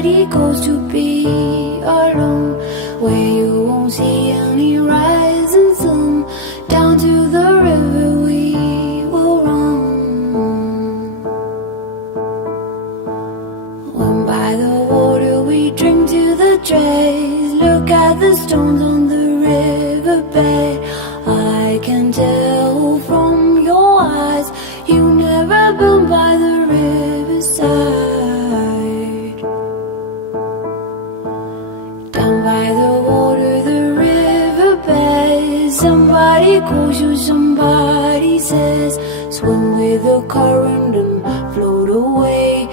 Somebody goes to be alone, where you won't see any rising sun. Down to the river we will run. When by the water we drink to the dregs. Look at the stones on the riverbed. I can tell from your eyes you never been by the riverside. Down by the water, the riverbed. Somebody calls you, somebody says, swim with the current and float away.